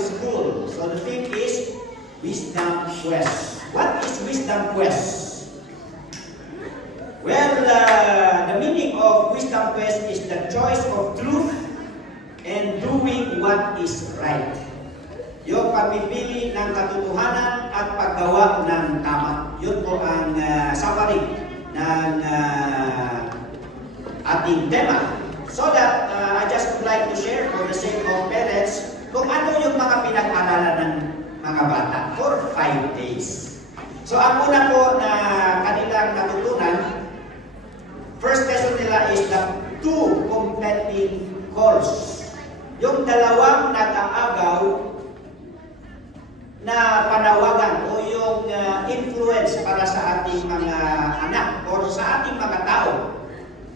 school. So the theme is Wisdom Quest. What is Wisdom Quest? Well, the meaning of Wisdom Quest is the choice of truth and doing what is right. Yung pagpipili ng katotohanan at paggawa ng tama. Yun po ang summary ng ating tema. So that I just would like to share for the sake of parents kung ano yung mga pinag-aralan ng mga bata for 5 days. So ang una po na kanilang natutunan, first lesson nila is the two competing calls. Yung dalawang nag-aagaw na panawagan o yung influence para sa ating mga anak or sa ating mga tao.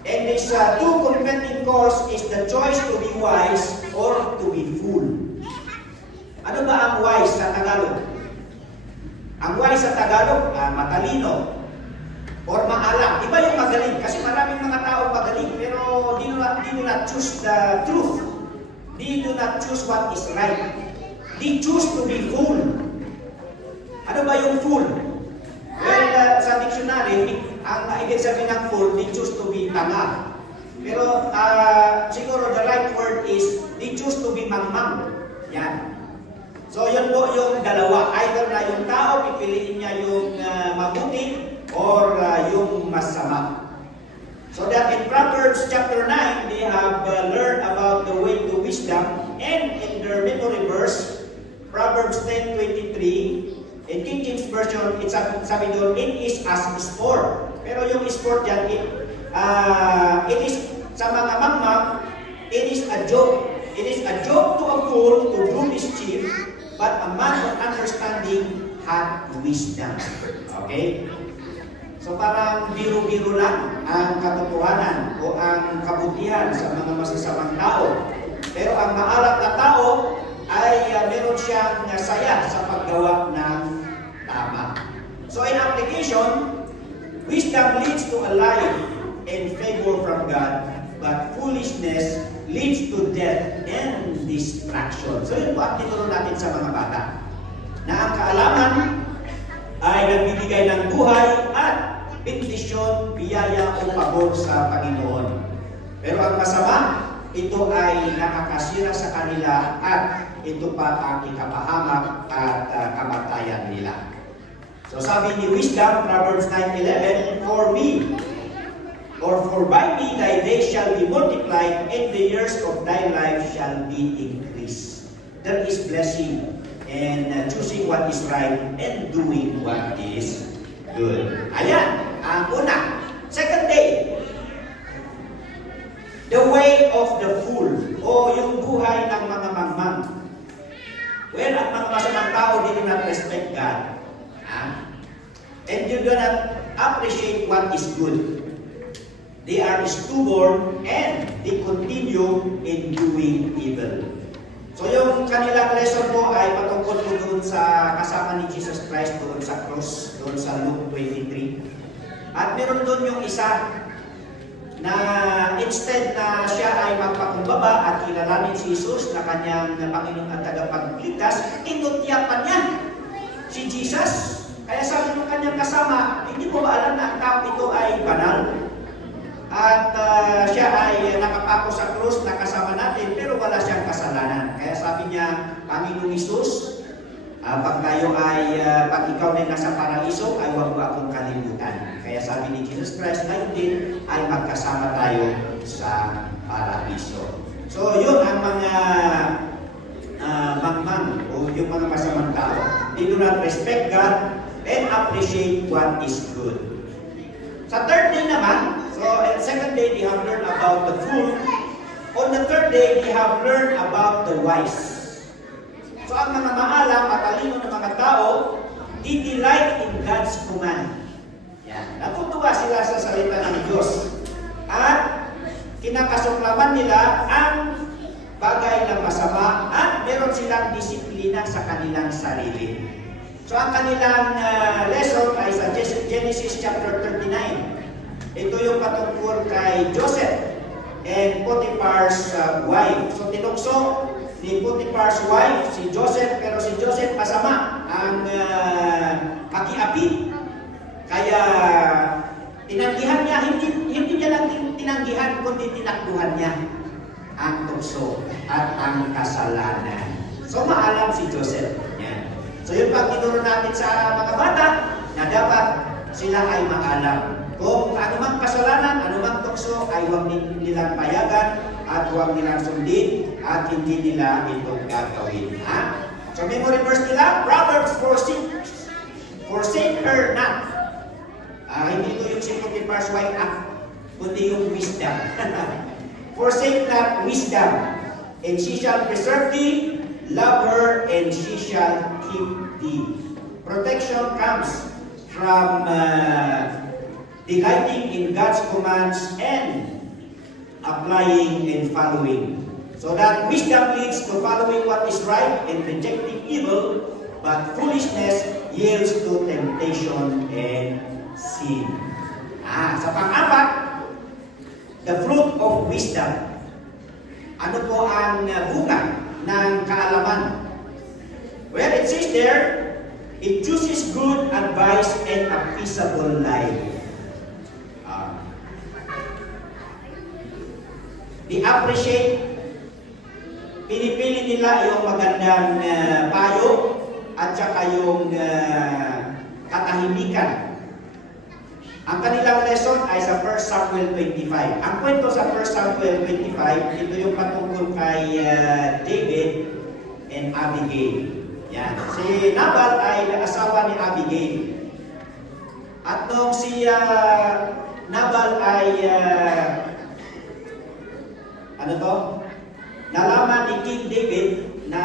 And these two competing calls is the choice to be wise or to be fool. Ano ba ang wise sa Tagalog? Ang wise sa Tagalog, matalino or maalam. Iba yung magaling kasi maraming mga tao magaling pero they do not choose the truth. They do not choose what is right. They choose to be fool. Ano ba yung fool? Well, sa dictionary, ang ibig sabihin ng fool, they choose to be tanga. Pero siguro the right word is, they choose to be mangmang. Yan. So yun po yung dalawa. Either na yung tao, pipiliin niya yung mabuti or yung masama. So that in Proverbs chapter 9, they have learned about the way to wisdom. And in their memory verse, Proverbs 10:23, in King James Version, sabi doon, it is as sport. Pero yung sport dyan, it is, sa mga mangmang, it is a joke. It is a joke to a fool to do mischief, but a man of understanding hath wisdom. Okay? So parang biro-biro lang ang katotohanan o ang kabutihan sa mga masasamang tao. Pero ang maalat na tao ay meron siyang saya sa paggawa ng tama. So in application, wisdom leads to a life and favor from God, but foolishness leads to death and destruction. So yun po ang tinuro natin sa mga bata. Na ang kaalaman ay nagbibigay ng buhay at bendisyon, biyaya o pabor sa Panginoon. Pero ang masama, ito ay nakakasira sa kanila at ito pa ang ikapahamak at kamatayan nila. So sabi ni Wisdom, Proverbs 9:11, for me, or for by me thy days shall be multiplied, and the years of thy life shall be increased. There is blessing in choosing what is right and doing what is good. Ayan, ang una. Second day, the way of the fool, o yung buhay ng mga mangmang. Well, ang mga masamang tao, they do not respect God. And you do not appreciate what is good. They are stubborn and they continue in doing evil. So yung kanilang lesson po ay patungkol po doon sa kasama ni Jesus Christ doon sa cross, doon sa Luke 23. At meron doon yung isa na instead na siya ay magpakumbaba at kilalanin si Jesus na kanyang Panginoon at tagapagligtas, inutyapan niya si Jesus. Kaya sabi ng kanyang kasama, hindi mo ba alam na ang tao ito ay banal? At siya ay nakapako sa krus na kasama natin, pero wala siyang kasalanan. Kaya sabi niya, Panginoong Isus, pag ikaw na nasa paraiso, ay huwag mo akong kalimutan. Kaya sabi ni Jesus Christ, ngayon din ay magkasama tayo sa paraiso. So yun ang mga mangmang o yung mga masamang tao. They do not respect God and appreciate what is good. Sa third day naman, so at second day, they have learned about the fool. On the third day, they have learned about the wise. So ang mga maalam, matalino ng mga tao, they delight in God's command. Yan. Natutuwa sila sa salita ng Diyos. At kinakasuklaman nila ang bagay na masama at meron silang disiplina sa kanilang sarili. So ang kanilang lesson ay sa Genesis chapter 39. Ito yung patungkol kay Joseph and Potiphar's wife. So tinukso ni Potiphar's wife, si Joseph, pero si Joseph masama ang pakiapid. Kaya tinanggihan niya, hindi niya lang tinanggihan, kundi tinakbuhan niya ang tukso at ang kasalanan. So maalam si Joseph. Yan. So yun pag tinuro natin sa mga bata na dapat sila ay maalam. Kung anumang kasalanan, anumang tukso ay huwag nilang payagan at huwag nilang sundin at hindi nila ito gagawin. Ha? So memory verse nila, Proverbs 4:6. Forsake her not. Hindi ito yung si Potiphar's wife, kundi yung wisdom. Forsake not wisdom, and she shall preserve thee. Love her, and she shall keep thee. Protection comes from delighting in God's commands and applying and following. So that wisdom leads to following what is right and rejecting evil, but foolishness yields to temptation and sin. Sa pang-apat, the fruit of wisdom. Ano po ang bunga ng kaalaman? Well, it says there, it chooses good advice and a peaceable life. Di-appreciate, pinipili nila yung magandang payo at saka yung katahimikan. Ang kanilang lesson ay sa 1 Samuel 25. Ang kwento sa 1 Samuel 25, ito yung patungkol kay David and Abigail. Yan. Si Nabal ay asawa ni Abigail. At nung si Nabal ay nalaman ni King David na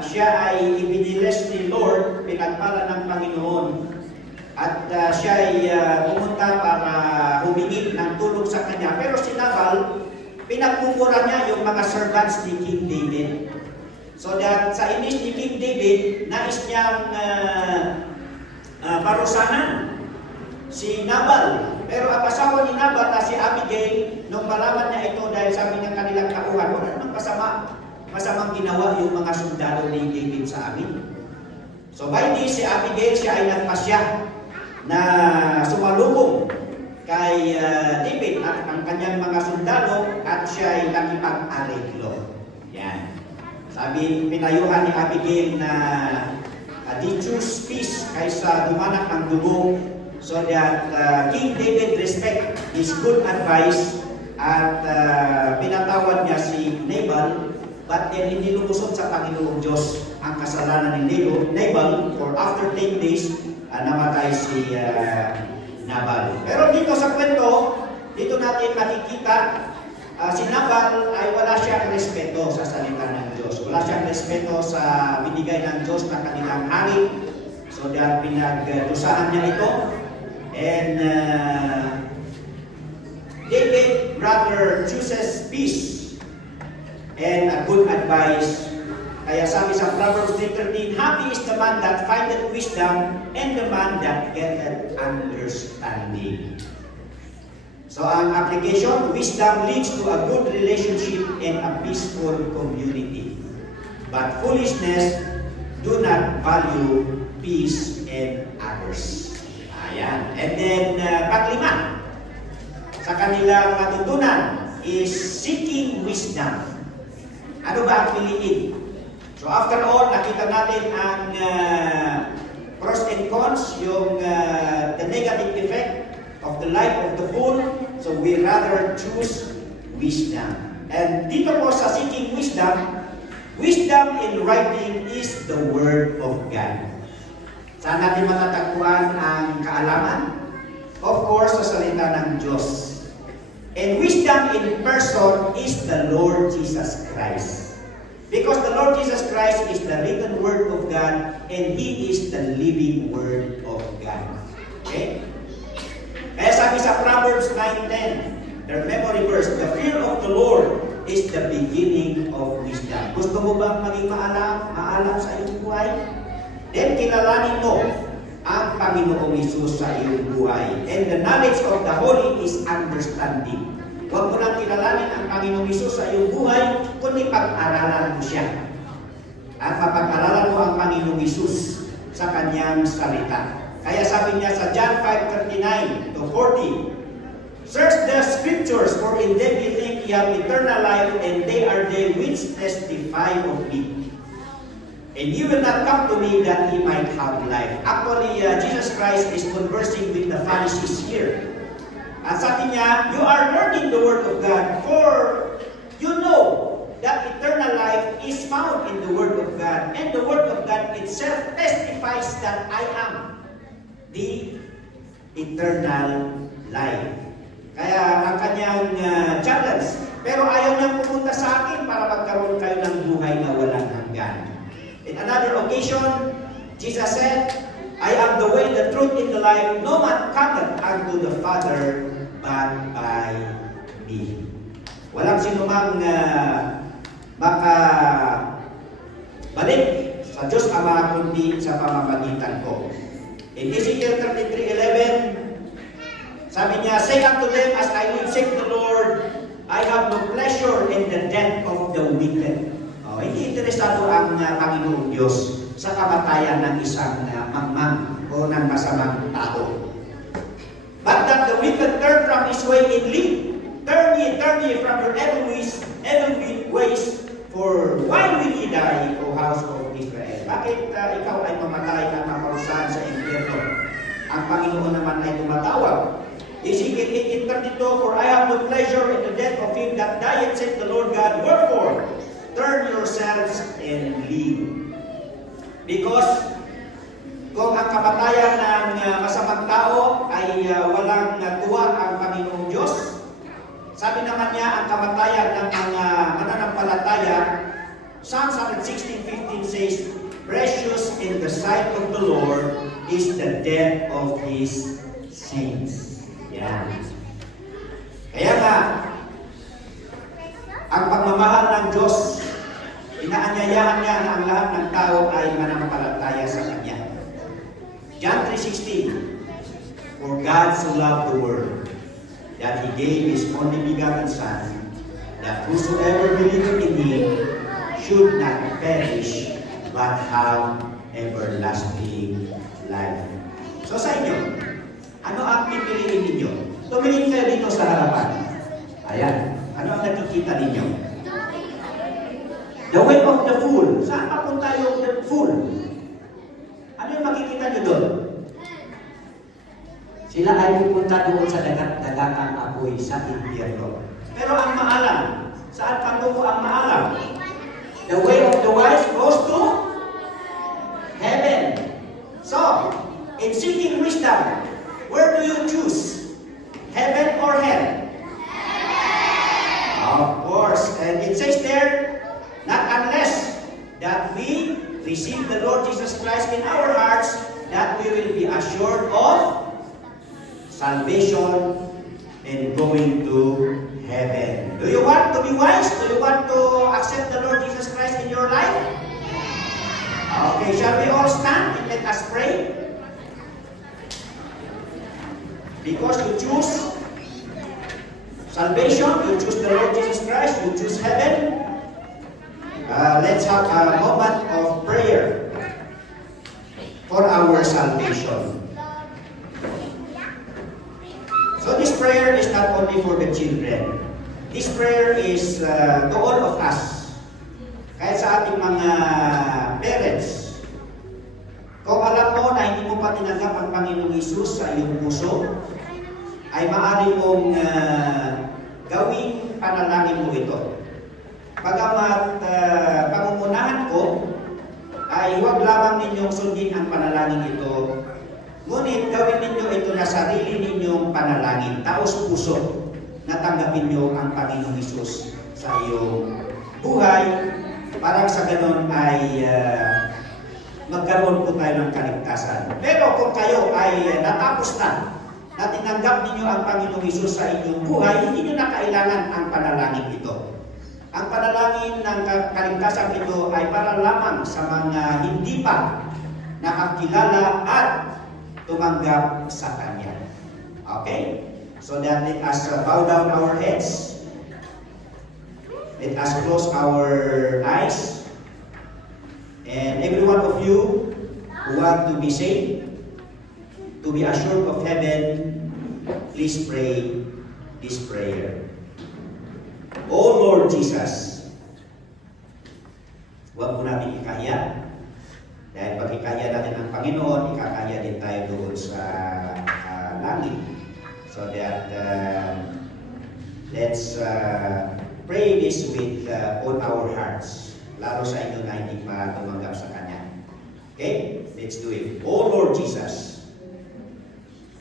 siya ay ibiniles ni Lord, pinagpala ng Panginoon. At siya ay pumunta para humingi ng tulong sa kanya. Pero si Nabal, pinagmumura niya yung mga servants ni King David. So that sa inis ni King David, nais niyang parusahan si Nabal. Pero ang asawa ni Nabal na si Abigail, nung malaman niya ito dahil sabi ng kanilang tauhan, wala namang masamang ginawa yung mga sundalo ni David sa amin. So by this, si Abigail, siya ay nagpasya na sumalubong kay David at ang kanyang mga sundalo at siya ay nakipag-areglo. Yan. Sabi, pinayuhan ni Abigail na di choose peace kaysa dumanak ang dugo, so that King David respect his good advice at pinatawad niya si Nabal, but then hindi lumusot sa Panginoong Diyos ang kasalanan ni Nabal, for after 10 days namatay si Nabal. Pero dito sa kwento, dito natin makikita si Nabal ay wala siyang respeto sa salita ng Diyos. Wala siyang respeto sa binigay ng Diyos na kanilang hari. So dahil pinagdusahan niya ito. And David rather chooses peace and a good advice. Kaya sabi sa Proverbs 3:13, happy is the man that findeth wisdom and the man that getteth understanding. So ang application, wisdom leads to a good relationship and a peaceful community. But foolishness do not value peace and others. Ayan. And then, panglima, sa kanilang matutunan is seeking wisdom. Ano ba ang piliin? So after all, nakita natin ang pros and cons, yung the negative effect of the life of the fool. So we rather choose wisdom. And dito po sa seeking wisdom, wisdom in writing is the Word of God. Saan natin matatagpuan ang kaalaman? Of course, sa salita ng Diyos. And wisdom in person is the Lord Jesus Christ. Because the Lord Jesus Christ is the written Word of God and He is the living Word of God. Okay? Kaya sabi sa Proverbs 9:10, their memory verse, the fear of the Lord is the beginning of wisdom. Gusto mo bang maging maalam sa iyong buhay? Then kilalanin mo ang Panginoong Hesus sa iyong buhay. And the knowledge of the Holy is understanding. Huwag mo lang kilalanin ang Panginoong Hesus sa iyong buhay, kundi pag-aralan mo siya. At mapag-aralan mo ang Panginoong Hesus sa kanyang salita. Kaya sabi niya sa John 5:39 to 40, "Search the scriptures, for in them ye think ye have eternal life, and they are they which testify of me. And ye will not come to me that ye might have life." Actually, Jesus Christ is conversing with the Pharisees here. At sabi niya, you are learning the Word of God, for you know that eternal life is found in the Word of God. And the Word of God itself testifies that I am the eternal life. Kaya ang kanyang challenge, pero ayaw niyang pumunta sa akin para magkaroon kayo ng buhay na walang hanggan. In another occasion, Jesus said, "I am the way, the truth, and the life. No man cometh unto the Father but by me." Walang sinumang makabalik sa Diyos Ama kundi sa pamamagitan ko. In Ezekiel 33:11, sabi niya, "Say unto them, as I live, saith the Lord, I have no pleasure in the death of the wicked." Hindi interesado ang Panginoong Diyos sa kamatayan ng isang mangmang o ng masamang tao. "But that the wicked turn from his way and live. Turn ye from your evil ways, for why will ye die, O house of Israel?" Bakit ikaw ay mamatay at maparusahan sa impyerno? Ang Panginoon naman ay tumatawag. Ezekiel 18:32, "For I have no pleasure in the death of him that dieth, saith the Lord God. Wherefore, turn yourselves and live." Because kung ang kamatayan ng masamang tao ay walang tuwa ang Panginoong Diyos, sabi naman niya ang kamatayan ng mga mananampalataya, Psalm 116:15 says, "Precious in the sight of the Lord is the death of His saints." Yan. Kaya nga, ang pagmamahal ng Diyos, inaanyayahan niya na ang lahat ng tao ay manampalataya sa Kanya. John 3:16, "For God so loved the world, that He gave His only begotten Son, that whosoever believeth in Him should not perish, but have everlasting life." So sa inyo, ano ang pipiliin ninyo? Tumingin kayo dito sa harapan. Ayan. Ano ang nakikita ninyo? The way of the fool. Saan papunta yung the fool? Ano yung makikita nyo doon? Sila ay pupunta doon sa dagat-dagatang apoy sa impyerno. Pero ang maalam, saan patungo ang maalam? The way of the wise goes to heaven. So, in seeking wisdom, where do you choose? Heaven or hell? Of course. And it says there, not unless that we receive the Lord Jesus Christ in our hearts, that we will be assured of salvation and going to heaven. Do you want to be wise? Do you want to accept the Lord Jesus Christ in your life? Okay, shall we all stand and let us pray? Because you choose salvation, you choose the Lord Jesus Christ, you choose heaven. Let's have a moment of prayer for our salvation. So this prayer is not only for the children. This prayer is to all of us. Kahit sa ating mga parents. Kung alam mo na hindi mo pa tinanggap ang Panginoong Hesus sa iyong puso, ay maaari mong gawing panalangin mo ito. Pagamat pangungunahan ko, ay huwag lamang ninyong sundin ang panalangin ito. Ngunit gawin ninyo ito na sarili ninyong panalangin, taos-puso, na tanggapin nyo ang Panginoong Hesus sa iyong buhay, para sa ganon ay magkaroon po tayo ng kaligtasan. Pero kung kayo ay natapos na tinanggap ninyo ang Panginoong Hesus sa inyong buhay, hindi nyo na kailangan ang panalangin ito. Ang panalangin ng kaligtasan ito ay para lamang sa mga hindi pa nakakilala at tumanggap sa Kanya. Okay? So that let us bow down our heads. Let us close our eyes. And every one of you who want to be saved, to be assured of heaven, please pray this prayer. O Lord Jesus, huwag mo natin ikaya. Dahil pag ikaya natin ang Panginoon, ikakaya din tayo doon sa langit. So that let's pray this with all our hearts. Lalo sa inyo na hindi pa tumanggap sa Kanya. Okay? Let's do it. O Lord Jesus,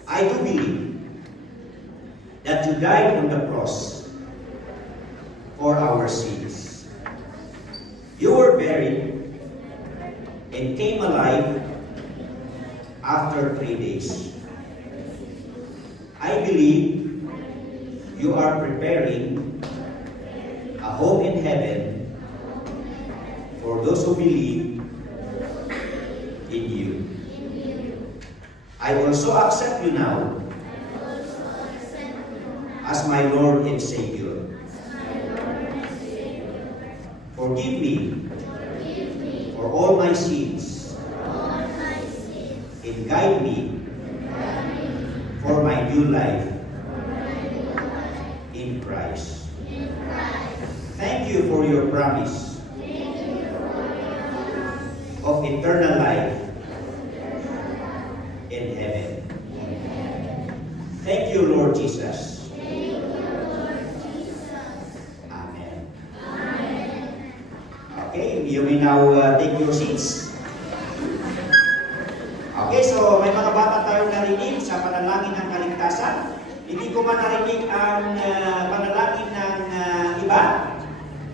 I do believe that you died on the cross for our sins. You were buried and came alive after 3 days. I believe you are preparing a home in heaven for those who believe in you. I also accept you now as my Lord and Savior. Forgive me for all my sins and guide me for my new life in Christ. Thank you for your promise of eternal life in heaven. Thank you, Lord Jesus. Amen. Okay, you may now take your seats. Okay, so may mga bata tayong narinig sa panalangin ng kaligtasan. Hindi ko man narinig ang panalangin ng iba.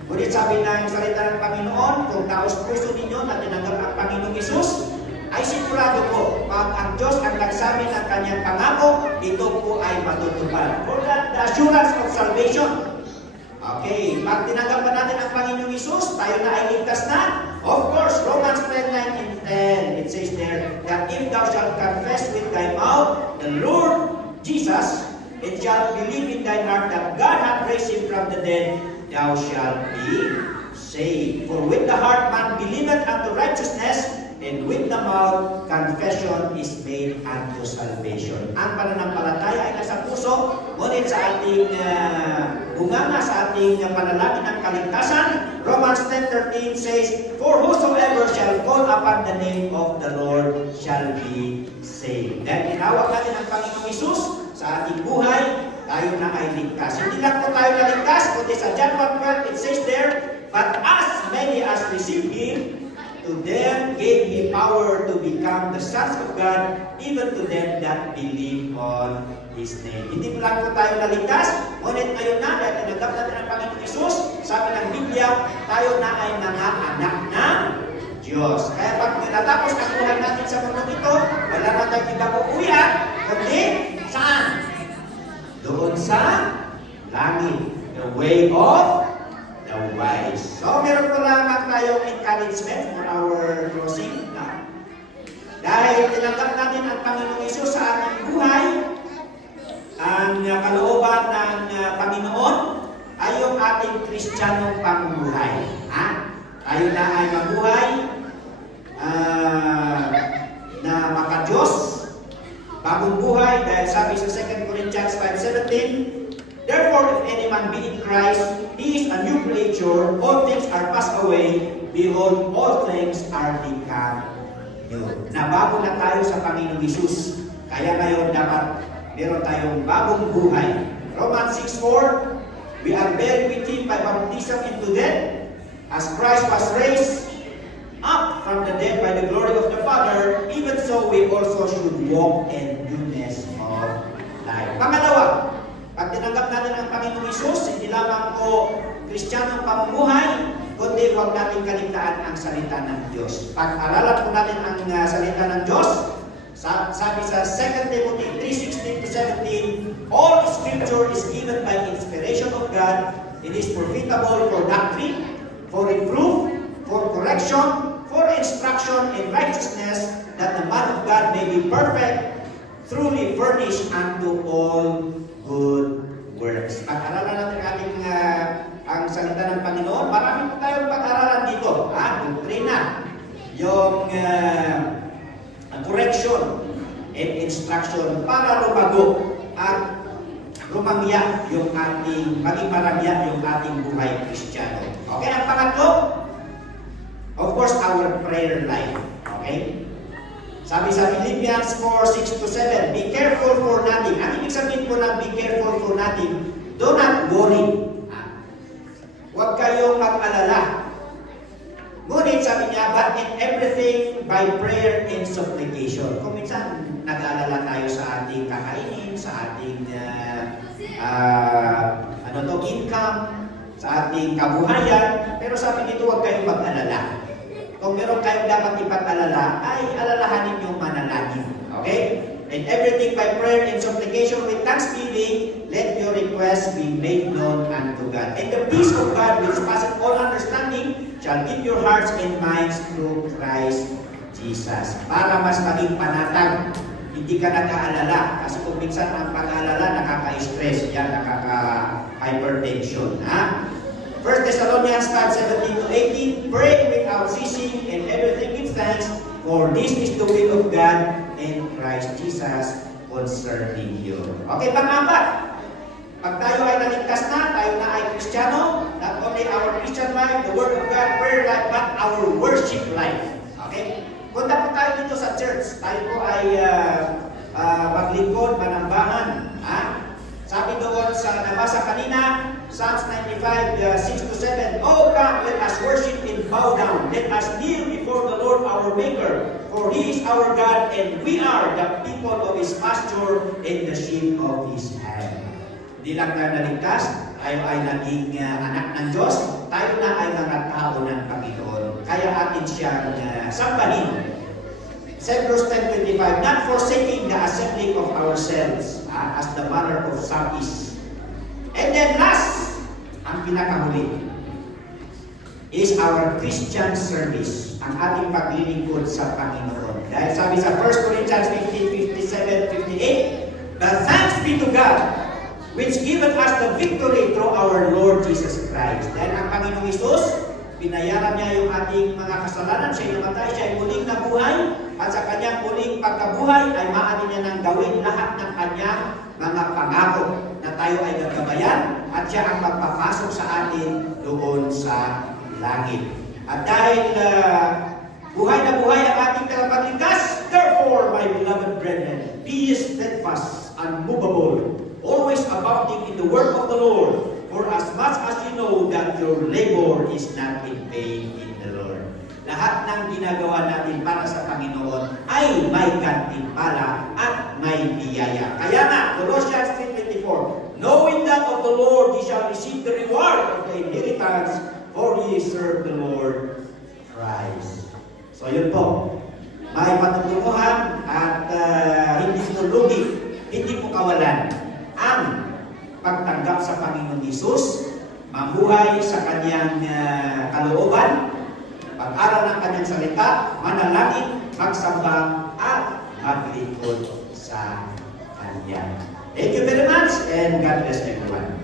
Ngunit sabi ng salita ng Panginoon, kung taos puso ninyo na tinanggap ang Panginoong Hesus, ay sigurado po, pag ang Diyos ang nagsabi ng kanyang pangako, ito po ay matutupad. For that, the assurance of salvation. Okay, pag tinanggap pa natin ang Panginoong Hesus, tayo na ay ligtas na. Of course, Romans 10:9-10, it says there, that if thou shalt confess with thy mouth the Lord Jesus, and shalt believe in thine heart that God hath raised him from the dead, thou shalt be saved. For with the heart man believeth unto righteousness, and with the mouth confession is made unto salvation. Ang pananampalataya ay nasa puso, ngunit sa ating bunganga, sa ating panalangin ng kaligtasan, Romans 10:13 says, for whosoever shall call upon the name of the Lord shall be saved. Dahil tinawag natin ang Panginoong Hesus sa ating buhay, tayo na ay ligtas. Hindi lang po tayo naligtas, kundi sa John 1:12 it says there, but as many as received Him, to them gave He power to become the sons of God, even to them that believe on His name. Hindi po lang po tayo naligtas, ngunit ngayon na, dahil tinanggap natin ang Panginoong Hesus, sabi ng Biblia, tayo na ay mga anak ng Diyos. Kaya pag natapos ang buhay natin sa mundo ito, wala na tayong ibang uuwian, kundi saan? Doon sa langit. The way of the wise. So, meron po lamang tayong encouragement for our closing. Dahil tinanggap natin ang Panginoong Hesus sa ating buhay, ang kalooban ng Panginoon ay yung ating Kristiyanong pamumuhay. Tayo na ay mabuhay na maka-Diyos, bagong buhay, dahil sabi sa 2 Corinthians 5:17, therefore, if any man be in Christ, he is a new creature, all things are passed away, behold, all things are become new. Nabago na tayo sa Panginoong Hesus, kaya ngayon dapat meron tayong bagong buhay. Romans 6:4, we are buried with Him by baptism into death, as Christ was raised up from the dead by the glory of the Father, even so we also should walk in newness of life. Pangalawa, pag tinanggap natin ang Panginoong Hesus, hindi lamang po Kristiyanong pamumuhay, kundi huwag natin kaligtaan ang salita ng Diyos. Pag-aralan po natin ang salita ng Diyos, sabi sa 2 Timothy 3:16-17, all Scripture is given by inspiration of God. It is profitable for doctrine, for reproof, for correction, for instruction in righteousness, that the man of God may be perfect, truly furnished unto all good works. Pag-aralan natin ang salita ng Panginoon. Marami po tayong pag-aralan dito. Doktrina, yung correction and instruction para lumago at rumangya maging maramya yung ating buhay Kristiyano. Okay, ang pangatlo, of course, our prayer life. Okay? Sabi sa Philippians 4:6-7, be careful for nothing. Ang ibig sabihin po na be careful for nothing, do not worry. Huwag kayong mag-alala. Ngunit sabi niya, but in everything by prayer and supplication. Kung minsan nag-aalala tayo sa ating kakainin, sa ating income, sa ating kabuhayan, pero sabi dito, huwag kayong mag-alala. Kung meron kayong dapat ipag-alala, ay alalahanin yung manalangin. Okay? And everything by prayer and supplication with thanksgiving, let your requests be made known unto God. And the peace of God, which passeth all understanding, shall keep your hearts and minds through Christ Jesus. Para mas maging panatag, hindi ka nag-aalala. Kasi kung minsan ang pag-aalala, nakaka-stress, yan, nakaka-hypertension. 1 Thessalonians 5:17-18, pray without ceasing and everything give thanks, for this is the will of God and Christ Jesus concerning you. Okay, pang-apat. Pag tayo ay naligtas na, tayo na ay Kristiyano, not only our Christian life, the Word of God, prayer life, but our worship life. Okay? Punta po tayo dito sa church. Tayo po ay maglingkod, manambahan. Sabi doon sa nabasa kanina, Psalms 95:6-7, oh come, let us worship and bow down. Let us kneel before the Lord our Maker. For He is our God, and we are the people of His pasture and the sheep of His hand. Hindi lang tayo naligtas, tayo ay naging anak ng Diyos, tayo na ay mga tao ng Panginoon. Kaya atin siyang sambahin. Hebrews 10:25, not forsaking the assembling of ourselves as the manner of some is. And then last, ang pinakahuli, is our Christian service, ang ating paglilingkod sa Panginoon. Dahil sabi sa 1 Corinthians 15:57-58, but thanks be to God, which given us the victory through our Lord Jesus Christ. Dahil ang Panginoong Isus, binayaran niya yung ating mga kasalanan, siya namatay, siya ay muling nabuhay, at sa kanyang muling pagkabuhay ay maaari niya nang gawin lahat ng kanyang mga pangako na tayo ay gagabayan at siya ang magpapasok sa atin doon sa langit. At dahil buhay na buhay ang ating tagapagligtas, therefore, my beloved brethren, be steadfast, unmovable, always abounding in the work of the Lord, for as much as you know that your labor is not in vain in the Lord. Lahat ng ginagawa natin para sa Panginoon ay may gantimpala at may biyaya. Kaya na, Colossians 3:24, knowing that of the Lord ye shall receive the reward of the inheritance, for ye serve the Lord Christ. So yun po, may patutunguhan at hindi mo lugi, hindi mo kawalan ang pagtanggap sa Panginoon Jesus, mabuhay sa kanyang kalooban, pag-aral ng kanyang salita, manalangin, magsamba, at maglingkod sa kanya. Thank you very much, and God bless everyone.